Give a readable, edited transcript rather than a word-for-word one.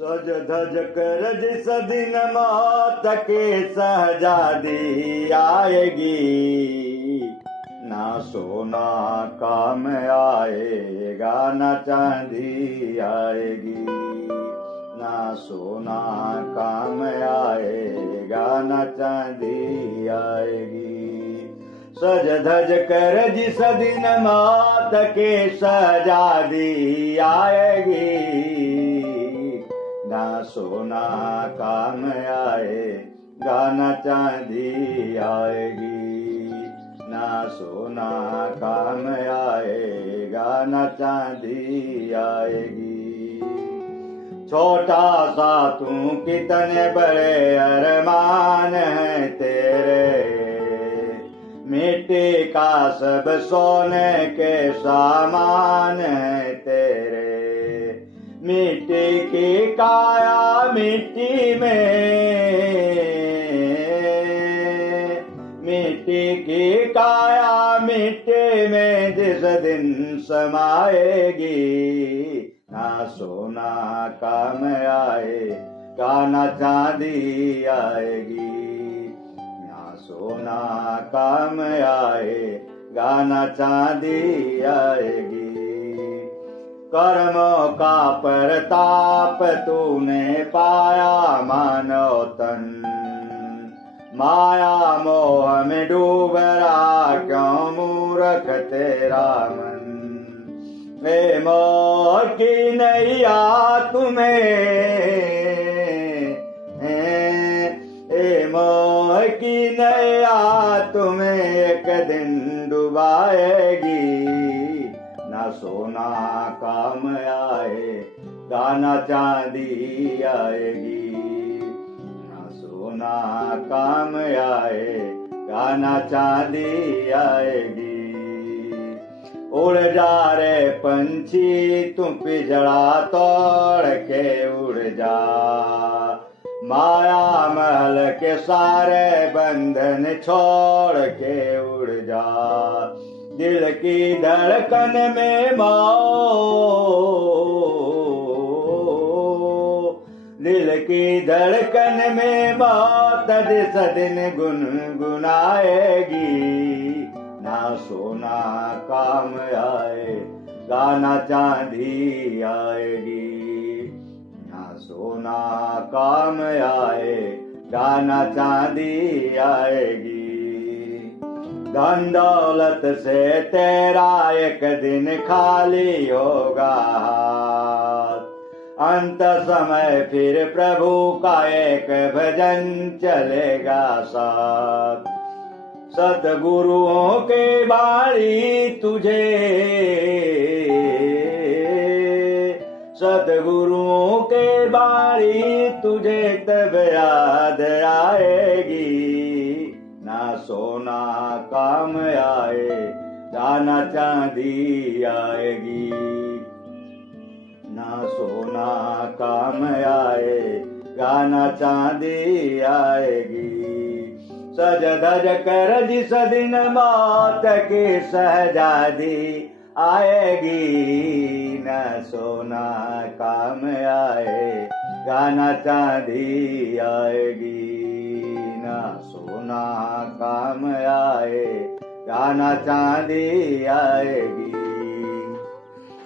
सज धज कर जिस दिन मौत के शहजादी आएगी, ना सोना काम आएगा ना चांदी आएगी, ना सोना काम आएगा ना चांदी आएगी। सज धज कर जिस दिन मौत के शहजादी आएगी, ना सोना काम आएगा ना चांदी आएगी, ना सोना काम आएगा ना चांदी आएगी। छोटा सा तू कितने बड़े अरमान है तेरे, मिट्टी का सब सोने के सामान है तेरे। मिट्टी की काया मिट्टी में, मिट्टी की काया मिट्टी में जिस दिन समाएगी, ना सोना काम आएगा ना चांदी आएगी, ना सोना काम आएगा ना चांदी आएगी। कर्मों का परताप तूने पाया मानव तन, माया मोह में डूब रहा क्यों मूर्ख तेरा मन। वे मोह की नैया तुम्हें, मोह की नैया तुम्हें एक दिन डुबाएगी, ना सोना काम आएगा ना चांदी आएगी, ना सोना काम आएगा ना चांदी आएगी। उड़ जा रे पंछी तुम पिजड़ा तोड़ के उड़ जा, माया महल के सारे बंधन छोड़ के उड़ जा। दिल की धड़कन में दिल की धड़कन में मौत जिस दिन गुनगुनाएगी, ना सोना काम आएगा ना चांदी आएगी, ना सोना काम आएगा ना चांदी आएगी। धन दौलत से तेरा एक दिन खाली होगा, अंत समय फिर प्रभु का एक भजन चलेगा साथ। सतगुरुओं के बाणी तुझे, सतगुरुओं के बाणी तुझे तब याद आएगी, ना सोना काम आएगा ना चांदी आएगी, ना सोना काम आएगा ना चांदी आएगी। सज धज कर जिस दिन मौत की शहजादी आएगी, ना सोना काम आएगा ना चांदी आएगी, ना सोना काम आएगा ना चांदी आएगी।